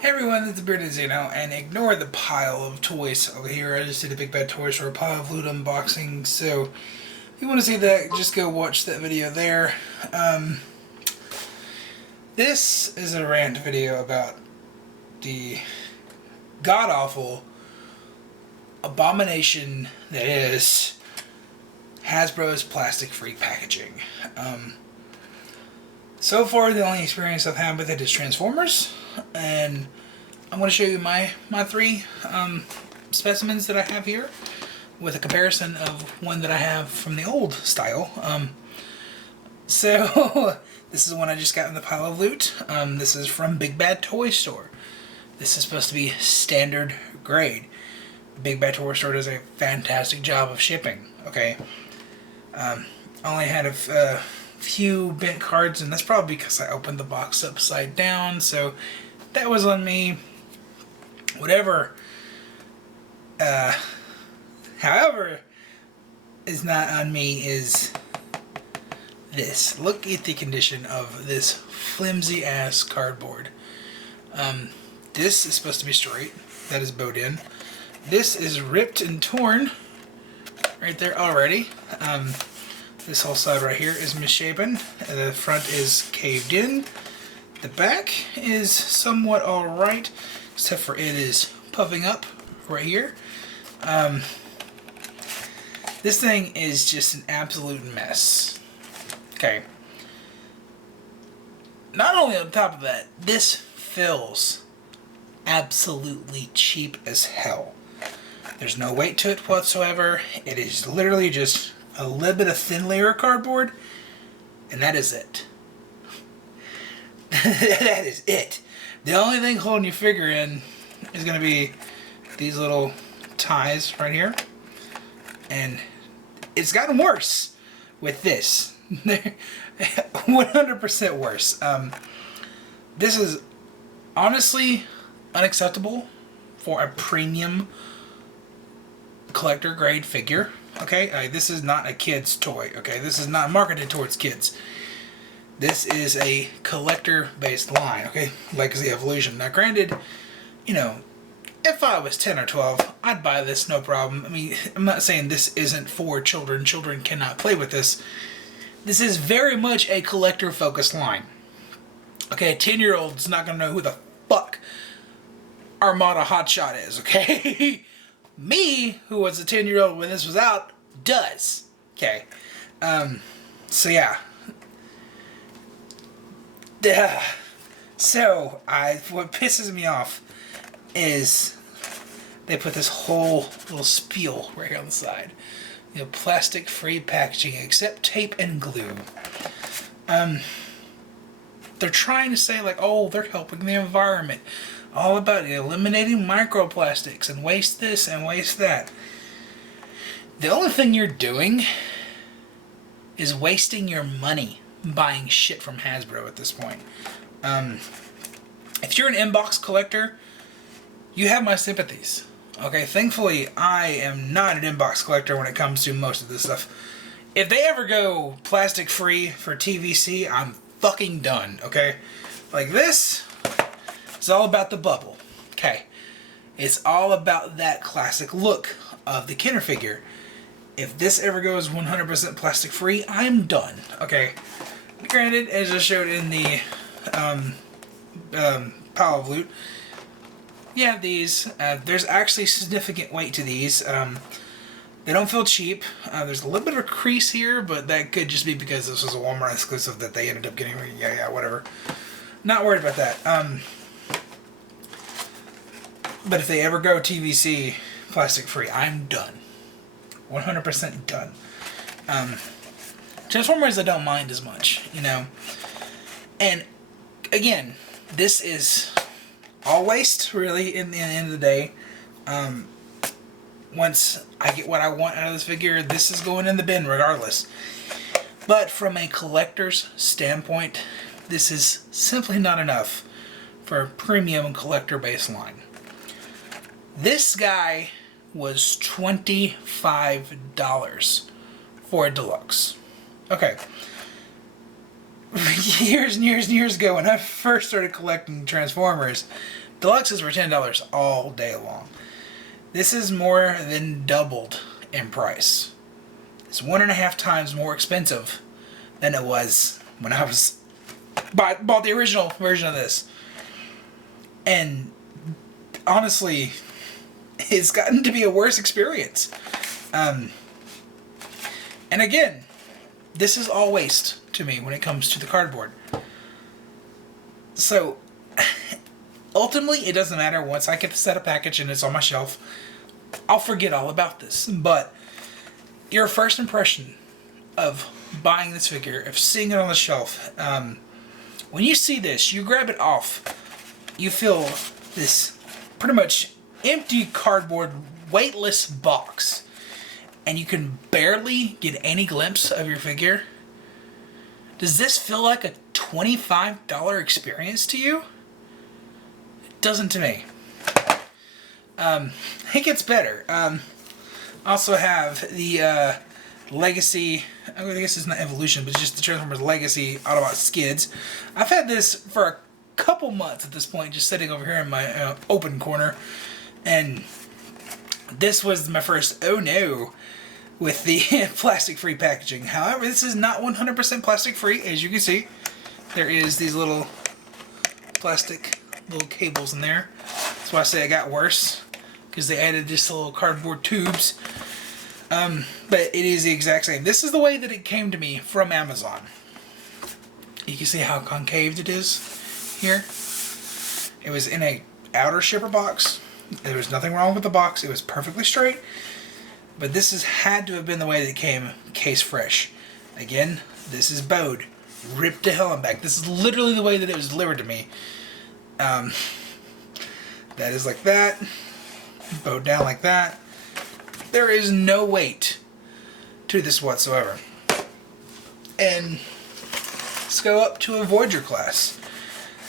Hey everyone, it's Bearded Zeno, and ignore the pile of toys over here. I just did a Big Bad Toys for a pile of loot unboxing, so if you want to see that, just go watch that video there. This is a rant video about the god-awful abomination that is Hasbro's plastic-free packaging. So far, the only experience I've had with it is Transformers, and I'm going to show you my three specimens that I have here with a comparison of one that I have from the old style. So this is one I just got in the pile of loot. This is from Big Bad Toy Store. This is supposed to be standard grade. Big Bad Toy Store does a fantastic job of shipping. Okay, I only had a few bent cards, and that's probably because I opened the box upside down, so that was on me. Whatever. However, is not on me is this. Look at the condition of this flimsy ass cardboard. This is supposed to be straight. That is bowed in. This is ripped and torn right there already. This whole side right here is misshapen. The front is caved in. The back is somewhat alright, except for it is puffing up right here. This thing is just an absolute mess. Okay. Not only on top of that, this feels absolutely cheap as hell. There's no weight to it whatsoever. It is literally just a little bit of thin layer of cardboard, and that is it. That is it. The only thing holding your figure in is going to be these little ties right here, and it's gotten worse with this. 100% worse. This is honestly unacceptable for a premium collector grade figure. Okay, this is not a kid's toy. Okay, this is not marketed towards kids. This is a collector-based line. Okay, Legacy Evolution. Now, granted, you know, if I was 10 or 12, I'd buy this, no problem. I mean, I'm not saying this isn't for children. Children cannot play with this. This is very much a collector-focused line. Okay, a 10-year-old's not going to know who the fuck Armada Hotshot is, okay? Me, who was a 10-year-old when this was out, does. Okay. So yeah. So, what pisses me off is they put this whole little spiel right here on the side. You know, plastic-free packaging except tape and glue. They're trying to say like, oh, they're helping the environment. All about eliminating microplastics and waste this and waste that. The only thing you're doing is wasting your money buying shit from Hasbro at this point. If you're an inbox collector, you have my sympathies. Okay, thankfully I am not an inbox collector when it comes to most of this stuff. If they ever go plastic free for TVC, I'm fucking done. Okay, like this. It's all about the bubble. Okay. It's all about that classic look of the Kenner figure. If this ever goes 100% plastic free, I'm done. Okay. Granted, as I showed in the pile of loot, you have these. There's actually significant weight to these. They don't feel cheap. There's a little bit of a crease here, but that could just be because this was a Walmart exclusive that they ended up getting. Yeah, whatever. Not worried about that. But if they ever go TVC plastic free, I'm done. 100% done. Transformers I don't mind as much, you know. And again, this is all waste, really, in the end of the day. Once I get what I want out of this figure, this is going in the bin regardless. But from a collector's standpoint, this is simply not enough for a premium collector baseline. This guy was $25 for a deluxe. Okay. years and years and years ago when I first started collecting Transformers, deluxes were $10 all day long. This is more than doubled in price. It's 1.5 times more expensive than it was when I bought the original version of this. And honestly, it's gotten to be a worse experience. And again, this is all waste to me when it comes to the cardboard. So, ultimately, it doesn't matter. Once I get the setup package and it's on my shelf, I'll forget all about this. But your first impression of buying this figure, of seeing it on the shelf, when you see this, you grab it off, you feel this pretty much empty cardboard, weightless box, and you can barely get any glimpse of your figure. Does this feel like a $25 experience to you? It doesn't to me. It gets better. Also have the Legacy, I guess it's not Evolution, but it's just the Transformers Legacy Autobot Skids. I've had this for a couple months at this point, just sitting over here in my open corner, and this was my first oh no with the plastic-free packaging. However, this is not 100% plastic-free, as you can see. There is these little plastic little cables in there. That's why I say it got worse, because they added just little cardboard tubes. But it is the exact same. This is the way that it came to me from Amazon. You can see how concaved it is here. It was in a outer shipper box. There was nothing wrong with the box. It was perfectly straight. But this had to have been the way that it came case fresh. Again, this is bowed. Ripped to hell and back. This is literally the way that it was delivered to me. That is like that. Bowed down like that. There is no weight to this whatsoever. And let's go up to a Voyager class.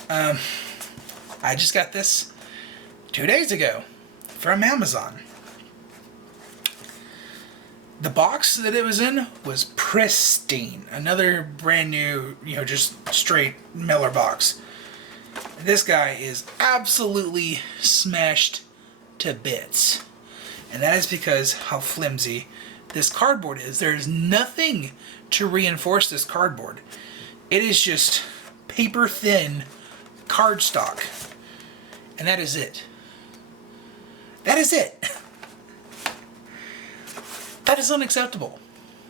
I just got this 2 days ago from Amazon. The box that it was in was pristine. Another brand new, just straight Miller box. This guy is absolutely smashed to bits. And that is because how flimsy this cardboard is. There is nothing to reinforce this cardboard. It is just paper thin cardstock. And that is it. That is it. That is unacceptable.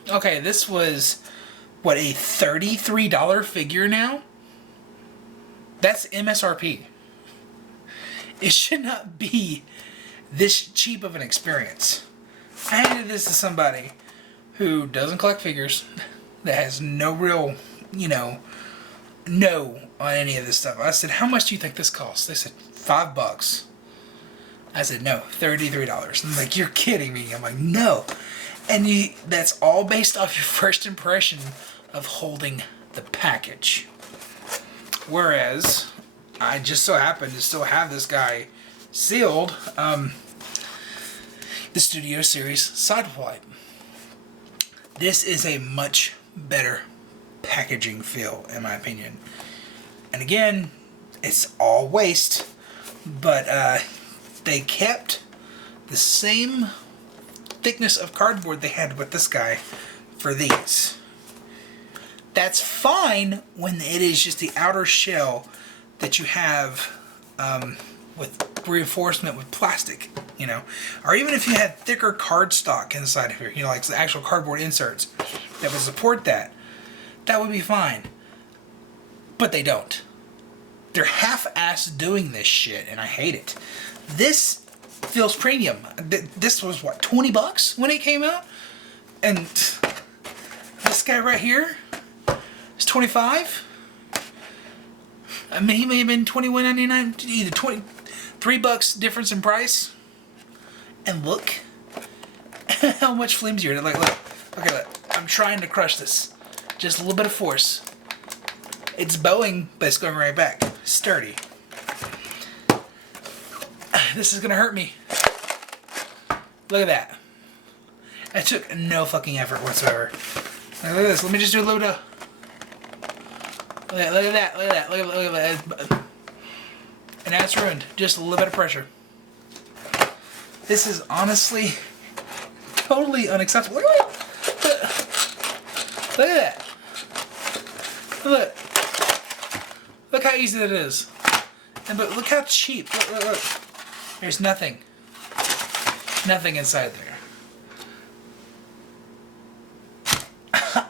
Okay, this was, what, a $33 figure now? That's MSRP. It should not be this cheap of an experience. I handed this to somebody who doesn't collect figures, that has no real, know on any of this stuff. I said, how much do you think this costs? They said, $5. I said, no, $33. I'm like, you're kidding me. I'm like, no. And that's all based off your first impression of holding the package. Whereas, I just so happen to still have this guy sealed, the Studio Series Sidewipe. This is a much better packaging feel, in my opinion. And again, it's all waste, but they kept the same thickness of cardboard they had with this guy for these. That's fine when it is just the outer shell that you have with reinforcement with plastic, or even if you had thicker cardstock inside of here, like the actual cardboard inserts that would support that would be fine. But they don't. They're half-assed doing this shit, and I hate it. This feels premium. This was what, $20 when it came out, and this guy right here is $25. I mean, he may have been $21.99, either $3 difference in price. And look how much flimsier. Like, look, okay, look. I'm trying to crush this. Just a little bit of force. It's bowing, but it's going right back. Sturdy. This is gonna hurt me. Look at that. I took no fucking effort whatsoever. Now look at this. Let me just do a little bit of Look at that. Look at that. Look at that. And now it's ruined. Just a little bit of pressure. This is honestly totally unacceptable. Look at that. Look at that. Look. Look how easy that is. And but look how cheap. Look. There's nothing. Nothing inside there.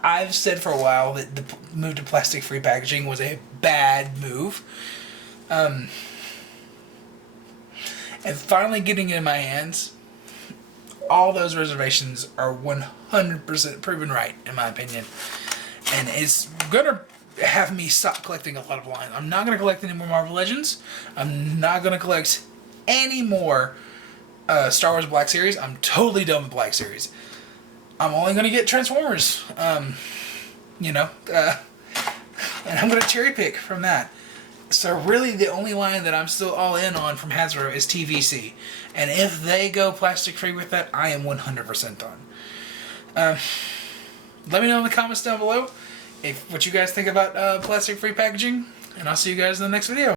I've said for a while that the move to plastic-free packaging was a bad move. And finally getting it in my hands, all those reservations are 100% proven right, in my opinion. And it's going to have me stop collecting a lot of lines. I'm not going to collect any more Marvel Legends. I'm not going to collect any more Star Wars Black Series. I'm totally done with Black Series. I'm only going to get Transformers, and I'm going to cherry pick from that. So really the only line that I'm still all in on from Hasbro is TVC. And if they go plastic free with that, I am 100% on. Let me know in the comments down below what you guys think about plastic free packaging. And I'll see you guys in the next video.